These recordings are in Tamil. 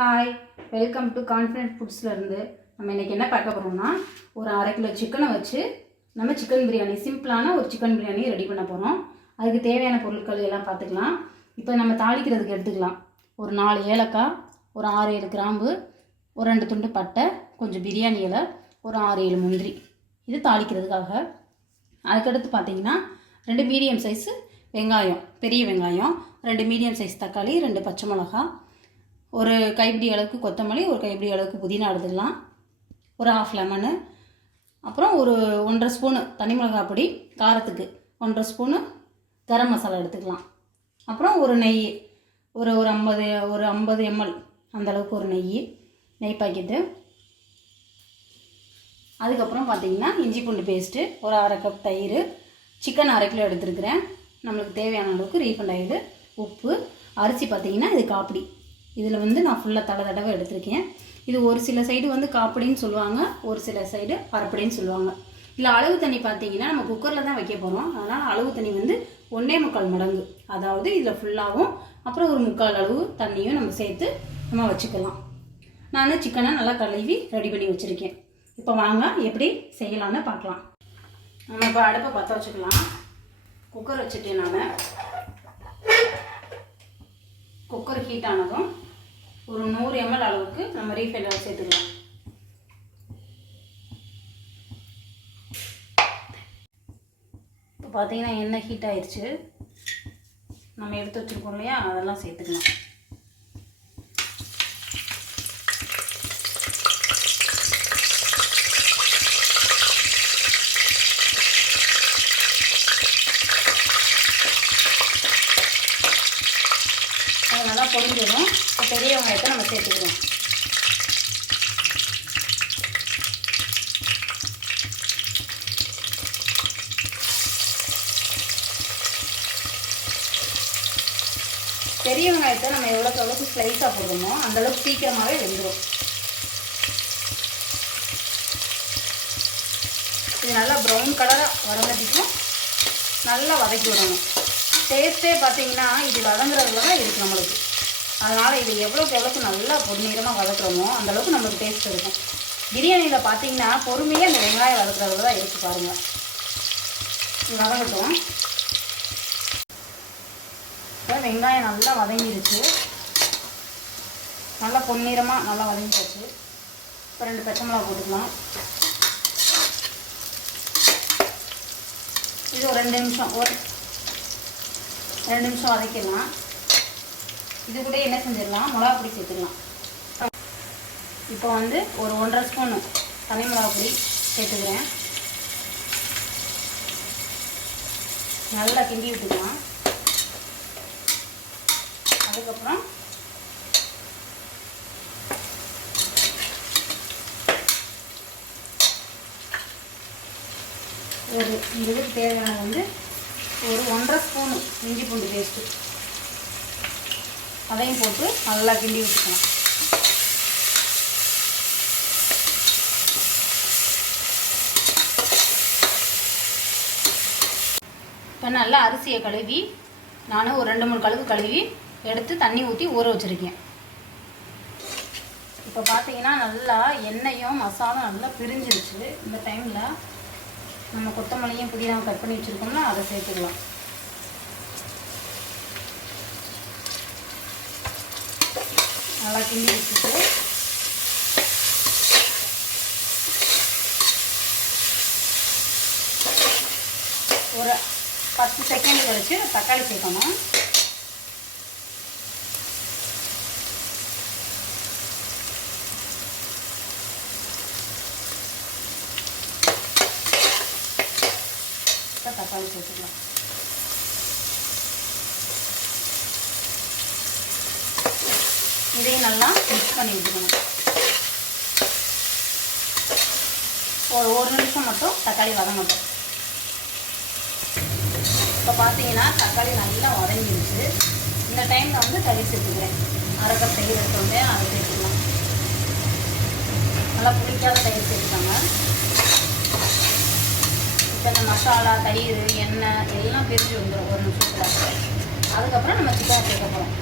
ஹாய், வெல்கம் டு கான்ஃபிடென்ட் ஃபுட்ஸ்லேருந்து நம்ம இன்றைக்கி என்ன பார்க்க போகிறோம்னா, ஒரு 1/2 கிலோ சிக்கனை வச்சு நம்ம சிக்கன் பிரியாணி, சிம்பிளான ஒரு சிக்கன் பிரியாணி ரெடி பண்ண போகிறோம். அதுக்கு தேவையான பொருட்கள் எல்லாம் பார்த்துக்கலாம். இப்போ நம்ம தாளிக்கிறதுக்கு எடுத்துக்கலாம். ஒரு 4 ஏலக்காய், ஒரு 6-7 கிராம்பு, ஒரு 2 துண்டு பட்டை, கொஞ்சம் பிரியாணி இலை, ஒரு 6-7 முந்திரி. இது தாளிக்கிறதுக்காக. அதுக்கடுத்து பார்த்திங்கன்னா 2 மீடியம் சைஸு வெங்காயம், பெரிய வெங்காயம், 2 மீடியம் சைஸ் தக்காளி, 2 பச்சை மிளகா, ஒரு கைப்பிடி அளவுக்கு கொத்தமல்லி, ஒரு கைப்பிடி அளவுக்கு புதினா எடுத்துக்கலாம், ஒரு 1/2 லெமனு, அப்புறம் ஒரு 1.5 ஸ்பூனு தனி மிளகாய் பொடி, காரத்துக்கு 1.5 ஸ்பூனு கரம் மசாலா எடுத்துக்கலாம். அப்புறம் ஒரு நெய், ஒரு 50 ml அந்தளவுக்கு ஒரு நெய் பாக்கெட்டு. அதுக்கப்புறம் பார்த்திங்கன்னா இஞ்சி பூண்டு பேஸ்ட்டு, ஒரு 1/2 கப் தயிர், சிக்கன் 1/2 கிலோ எடுத்துருக்கிறேன், நம்மளுக்கு தேவையான அளவுக்கு ரீஃபண்ட் ஆயில், உப்பு, அரிசி பார்த்திங்கன்னா இது காப்பிடி. இதில் நான் ஃபுல்லாக தடவை எடுத்திருக்கேன். இது ஒரு சில சைடு காப்பிடின்னு சொல்லுவாங்க, ஒரு சில சைடு அரைப்படின்னு சொல்லுவாங்க. இல்லை அளவு தண்ணி பார்த்திங்கன்னா நம்ம குக்கரில் தான் வைக்க போகிறோம். அதனால் அளவு தண்ணி 1.25 மடங்கு, அதாவது இதில் ஃபுல்லாகவும் அப்புறம் ஒரு 3/4 அளவு தண்ணியும் நம்ம சேர்த்து நம்ம வச்சுக்கலாம். நான் சிக்கனை நல்லா கழுவி ரெடி பண்ணி வச்சுருக்கேன். இப்போ வாங்க எப்படி செய்யலான்னு பார்க்கலாம். நம்ம இப்போ அடுப்பை பற்ற வச்சுக்கலாம். குக்கர் வச்சுட்டேன். நான் குக்கர் ஹீட் ஆனதும் ஒரு 100 ml அளவுக்கு நம்ம ரீஃபைண்ட் ஆயில் சேர்த்துக்கலாம். இப்போ பார்த்தீங்கன்னா எண்ணெய் ஹீட் ஆயிடுச்சு. நம்ம எடுத்து வச்சுருக்கோம் இல்லையா, அதெல்லாம் சேர்த்துக்கலாம். அது நல்லா பொரிஞ்சிடும். பெரிய வெங்காயத்தை நம்ம சேர்த்துக்கிறோம். பெரிய வெங்காயத்தை நம்ம எவ்வளோக்கு ஸ்லைஸாக போடுறோமோ அந்தளவுக்கு சீக்கிரமாகவே வெந்துடும். இது நல்லா ப்ரௌன் கலராக வரங்காட்டிக்கும் நல்லா வதக்கி விடணும். டேஸ்ட்டே பார்த்தீங்கன்னா இது வதங்குறதுல தான் இருக்குது நம்மளுக்கு. அதனால் இது எவ்வளோக்கு நல்லா பொன்னிறமாக வதக்குறோமோ அந்தளவுக்கு நம்மளுக்கு டேஸ்ட் இருக்கும். பிரியாணியில் பார்த்தீங்கன்னா பொறுமையாக அந்த வெங்காயம் வதக்குறதுல தான் இருக்குது பாருங்கள். இது வதங்கட்டும். இப்போ வெங்காயம் நல்லா வதங்கிடுச்சு, நல்லா பொன்னிறமாக நல்லா வதங்கிடுச்சு. இப்போ 2 பச்சை மிளகா போட்டுக்கலாம். இது ஒரு 2 நிமிஷம் வதக்கிடலாம். இது கூட என்ன செஞ்சிடலாம், மிளகா பொடி சேர்த்துக்கலாம். இப்போ ஒரு 1.5 ஸ்பூன் தனி மிளகா பொடி சேர்த்துக்கிறேன். நல்லா கிண்டி விட்டுக்கலாம். அதுக்கப்புறம் இதுக்கு தேவையான ஒரு 1.5 ஸ்பூன் இஞ்சி பூண்டு பேஸ்ட்டு, அதையும் போட்டு நல்லா கிண்டி விட்டுக்கலாம். இப்போ நல்லா அரிசியை கழுவி நான் ஒரு 2-3 கழுவு கழுவி எடுத்து தண்ணி ஊற்றி ஊற வச்சுருக்கேன். இப்போ பார்த்தீங்கன்னா நல்லா எண்ணெயும் மசாலும் நல்லா பிரிஞ்சிருச்சு. இந்த டைமில் நம்ம கொத்தமல்லியும் புதினாவும் கட் பண்ணி வச்சுருக்கோம்னா அதை சேர்த்துக்கலாம். நல்லா கிண்டி வச்சுட்டு ஒரு 10 செகண்ட் கழிச்சு தக்காளி சேர்க்கணும். தக்காளி சேர்த்துக்கலாம். இதையும் நல்லா மிக்ஸ் பண்ணி விட்டுக்கணும். ஒரு நிமிஷம் மட்டும் தக்காளி வதங்கட்டும். இப்போ பார்த்தீங்கன்னா தக்காளி நல்லா வதங்கிடுச்சு. இந்த டைமில் தயிர் சேர்த்துக்கிறேன். 1/2 கப் தயிர் எடுத்துட்டு அதை சேர்த்துக்கலாம். நல்லா புளிக்காத தயிர் சேர்த்துக்காங்க. இப்போ இந்த மசாலா, தயிர், எண்ணெய் எல்லாம் பிரிஞ்சு வந்துடும் ஒரு நிமிஷத்தில். அதுக்கப்புறம் நம்ம சிக்கன் சேர்க்க போகிறோம்.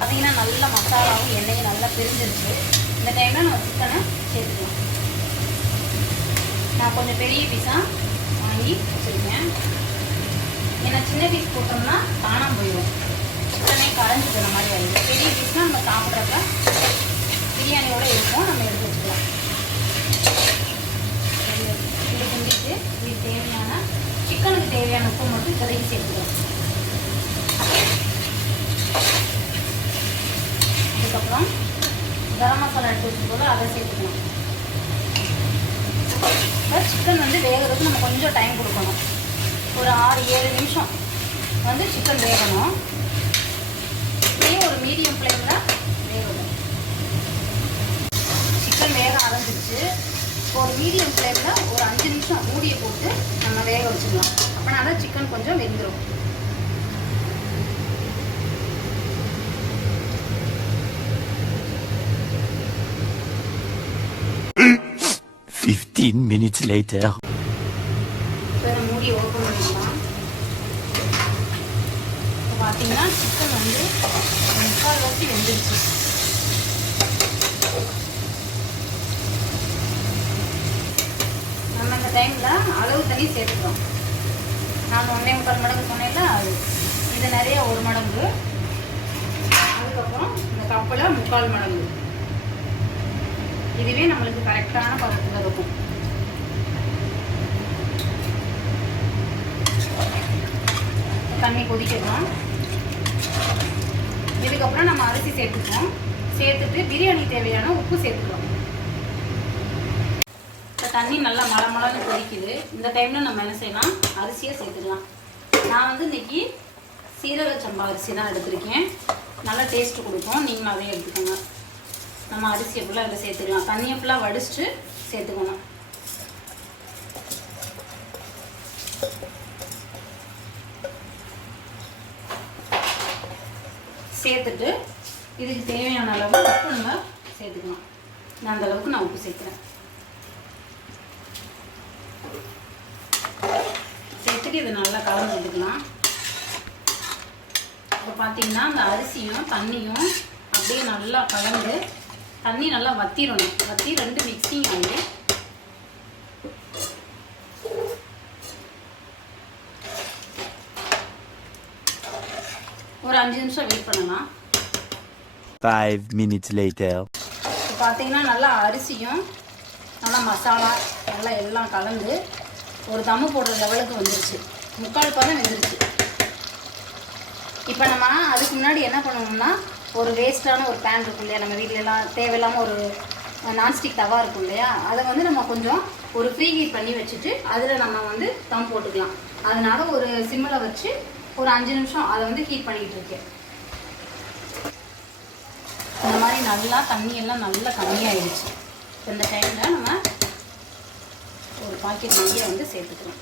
பார்த்தீங்கன்னா நல்ல மசாலாவும் எண்ணெயும் நல்லா பிரிஞ்சிருச்சு. இந்த டைமில் நம்ம சிக்கனை சேர்த்துக்கலாம். நான் கொஞ்சம் பெரிய பீஸாக வாங்கி வச்சுருக்கேன். ஏன்னா சின்ன பீஸ் போட்டோம்னா காணாமல் போயிடும், சிக்கனே கரைஞ்சி போன மாதிரி ஆகிடும். பெரிய பீஸ்னால் நம்ம சாப்பிட்றப்ப பிரியாணியோடு இருக்கும், நம்ம எடுத்து வச்சுக்கலாம். இது கிண்டிட்டு இது தேவையான சிக்கனுக்கு தேவையான உப்பு மட்டும் இப்போதைக்கு சேர்த்துக்கலாம். அதுக்கப்புறம் கரம் மசாலா எடுத்து வச்சுருக்கோம், அதை சேர்த்துக்கலாம். இப்போ சிக்கன் வந்து வேகிறதுக்கு நம்ம கொஞ்சம் டைம் கொடுக்கணும். ஒரு 6-7 நிமிஷம் வந்து சிக்கன் வேகணும். இதே ஒரு மீடியம் ஃப்ளேமில் வேகணும். சிக்கன் வேக ஆரம்பிச்சிச்சு. ஒரு மீடியம் ஃப்ளேமில் ஒரு 5 நிமிஷம் மூடியை போட்டு நம்ம வேக வச்சுக்கலாம். அப்போனா தான் சிக்கன் கொஞ்சம் வெந்துடும். minutes later. மூடி ஓப்பன் பண்ணிக்கலாம். இப்போ பார்த்தீங்கன்னா சிக்கன் வந்து 3/4 வெந்துருச்சு. நம்ம இந்த டைமில் அளவு தண்ணி சேர்த்துக்கிறோம். நான் 1.25 மடங்கு சொன்னேன்ல, அது இது நிறைய 1 மடங்கு. அதுக்கப்புறம் இந்த கப்பில் 3/4 மடங்கு. இதுவே நம்மளுக்கு கரெக்டான பதத்தில் இருக்கும். தண்ணி கொதிக்கலாம். இதுக்கப்புறம் நம்ம அரிசி சேர்த்துக்குவோம். சேர்த்துட்டு பிரியாணி தேவையான உப்பு சேர்த்துக்கிறோம். இப்போ தண்ணி நல்லா மழை கொதிக்குது. இந்த டைமில் நம்ம என்ன செய்யலாம், அரிசியை சேர்த்துக்கலாம். நான் வந்து இன்றைக்கி சீரக சம்பா அரிசி தான் எடுத்திருக்கேன். நல்லா டேஸ்ட்டு கொடுக்கும், நீங்களும் அதே எடுத்துக்கோங்க. நம்ம அரிசியை ஃபுல்லாக அதில் சேர்த்துக்கலாம். தண்ணியை ஃபுல்லாக வடிச்சிட்டு சேர்த்துக்கணும். சேர்த்துட்டு இதுக்கு தேவையான அளவு உப்பு நம்ம சேர்த்துக்கலாம். நான் அந்த அளவுக்கு நான் உப்பு சேர்க்குறேன். சேர்த்துட்டு இதை நல்லா கலந்து விட்டுக்கலாம். இப்போ பார்த்தீங்கன்னா அந்த அரிசியும் தண்ணியும் அப்படியே நல்லா கலந்து தண்ணி நல்லா வத்திடணும். வத்தி 2 மிக்சிங் ஆகி ஒரு 5 நிமிஷம் வெயிட் பண்ணலாம். 5 minutes later. இப்போ பார்த்தீங்கன்னா நல்லா அரிசியும் நல்லா மசாலா நல்லா எல்லாம் கலந்து ஒரு தம்மு போடுற லெவலுக்கு வந்துருச்சு. 3/4 பதம் வெந்துருச்சு. இப்போ நம்ம அதுக்கு முன்னாடி என்ன பண்ணணும்னா, ஒரு வேஸ்ட்டான ஒரு பேன் இருக்கும் இல்லையா, நம்ம வீட்டிலலாம் தேவையில்லாமல் ஒரு நான்ஸ்டிக் தவா இருக்கும் இல்லையா, அதை வந்து நம்ம கொஞ்சம் ஒரு ப்ரீ ஹீட் பண்ணி வச்சுட்டு அதில் நம்ம வந்து தம் போட்டுக்கலாம். அதனால ஒரு சிம்மில் வச்சு ஒரு 5 நிமிஷம் அதை வந்து ஹீட் பண்ணிக்கிட்டு இருக்கேன். இந்த மாதிரி நல்லா தண்ணியெல்லாம் நல்லா கம்மியாகிடுச்சு. இந்த டைமில் நம்ம ஒரு பாக்கெட் நெய்யை வந்து சேர்த்துக்கலாம்.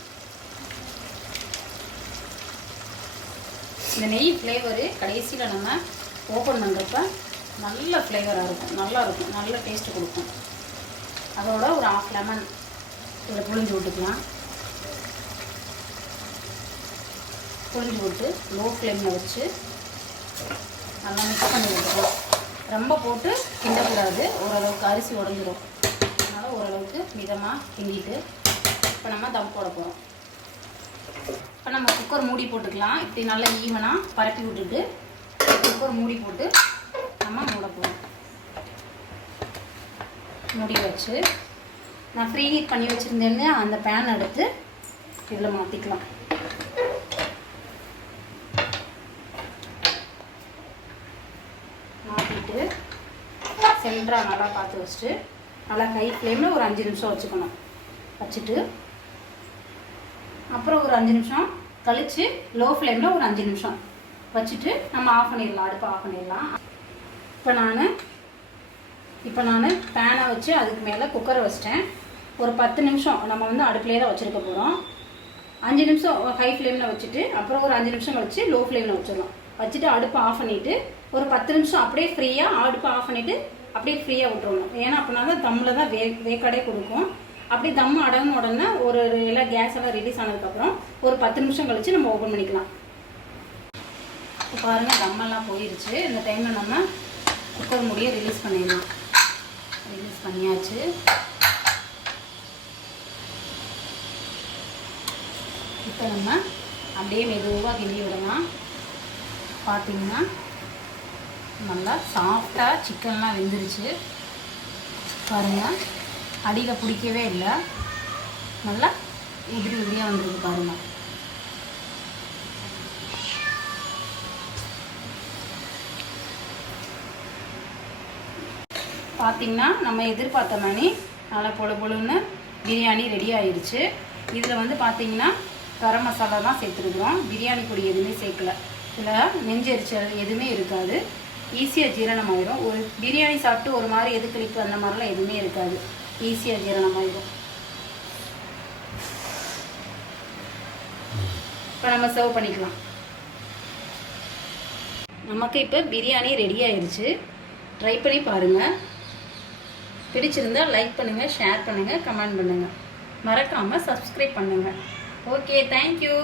இந்த நெய் ஃப்ளேவரு கடைசியில் நம்ம ஓப்பன் பண்ணுறப்ப நல்ல ஃப்ளேவராக இருக்கும், நல்லாயிருக்கும், நல்ல டேஸ்ட்டு கொடுக்கும். அதோட ஒரு 1/2 லெமன் இதில் புழிஞ்சு விட்டுக்கலாம். புழிஞ்சு விட்டு லோ ஃப்ளேமில் வச்சு நல்லா மிக்ஸ் பண்ணி விட்டுக்கலாம். ரொம்ப போட்டு கிண்டக்கூடாது, ஓரளவுக்கு அரிசி உடஞ்சிடும். அதனால் ஓரளவுக்கு மிதமாக கிண்டிட்டு இப்போ நம்ம தம் போட போகிறோம். இப்போ நம்ம குக்கர் மூடி போட்டுக்கலாம். இப்படி நல்லா ஈவனாக பரப்பி விட்டுட்டு குக்கர் மூடி போட்டு நம்ம மூட போகிறோம். மூடி வச்சு நான் ஃப்ரீ ஹீட் பண்ணி வச்சுருந்தேன் இல்லையா, அந்த பேன் எடுத்து இதில் மாற்றிக்கலாம். மாற்றிட்டு சென்டராக நல்லா பார்த்து வச்சுட்டு நல்லா ஹை ஃப்ளேமில் ஒரு 5 நிமிஷம் வச்சுக்கணும். வச்சுட்டு அப்புறம் ஒரு 5 நிமிஷம் கழித்து லோ ஃப்ளேமில் ஒரு 5 நிமிஷம் வச்சுட்டு நம்ம ஆஃப் பண்ணிடலாம், அடுப்பை ஆஃப் பண்ணிடலாம். இப்போ நான் பேனை வச்சு அதுக்கு மேலே குக்கரை வச்சிட்டேன். ஒரு 10 நிமிஷம் நம்ம வந்து அடுப்புலேயே தான் வச்சுருக்க போகிறோம். 5 நிமிஷம் ஹை ஃப்ளேமில் வச்சுட்டு அப்புறம் ஒரு 5 நிமிஷம் கழிச்சு லோ ஃப்ளேமில் வச்சிடலாம். வச்சுட்டு அடுப்பை ஆஃப் பண்ணிவிட்டு ஒரு 10 நிமிஷம் அப்படியே ஃப்ரீயாக அடுப்பை ஆஃப் பண்ணிவிட்டு அப்படியே ஃப்ரீயாக விட்டுருணும். ஏன்னா அப்படின்னா தான் தம்மில் தான் வேக்காடே கொடுக்கும். அப்படி தம் அடங்கின உடனே ஒரு எல்லாம் கேஸ் எல்லாம் ரிலீஸ் ஆனதுக்கப்புறம் ஒரு 10 நிமிஷம் கழித்து நம்ம ஓப்பன் பண்ணிக்கலாம். இப்போ பாருங்கள் தம்மெல்லாம் போயிடுச்சு. இந்த டைமில் நம்ம குக்கர் மூடியை ரிலீஸ் பண்ணிடலாம். ரிலீஸ் பண்ணியாச்சு. இப்போ நம்ம அப்படியே மெதுவாக கிண்டி விடலாம். பார்த்திங்கன்னா நல்லா சாஃப்டாக சிக்கன்லாம் வெந்துருச்சு பாருங்கள். அடியில் பிடிக்கவே இல்லை, நல்லா உதிரி உதிரியாக வந்துருக்கு பாருங்கள். பார்த்திங்கன்னா நம்ம எதிர்பார்த்த மாதிரி நல்லா பொழுன்னு பிரியாணி ரெடி ஆயிடுச்சு. இதில் வந்து பார்த்திங்கன்னா கரம் மசாலா தான் சேர்த்துருக்குறோம், பிரியாணி பொடி எதுவுமே சேர்க்கல. இதில் நெஞ்செரிச்சல் எதுவுமே இருக்காது, ஈஸியாக ஜீரணம் ஆயிடும். ஒரு பிரியாணி சாப்பிட்டு ஒரு மாதிரி எதுக்களிப்பு அந்த மாதிரிலாம் எதுவுமே இருக்காது, ஈஸியாக ஜீரணம் ஆயிடும். இப்போ நம்ம சர்வ் பண்ணிக்கலாம். நமக்கு இப்போ பிரியாணி ரெடி ஆயிடுச்சு. ட்ரை பண்ணி பாருங்கள். பிடிச்சிருந்தால் லைக் பண்ணுங்கள், ஷேர் பண்ணுங்கள், கமெண்ட் பண்ணுங்கள். மறக்காமல் சப்ஸ்கிரைப் பண்ணுங்கள். Okay, thank you.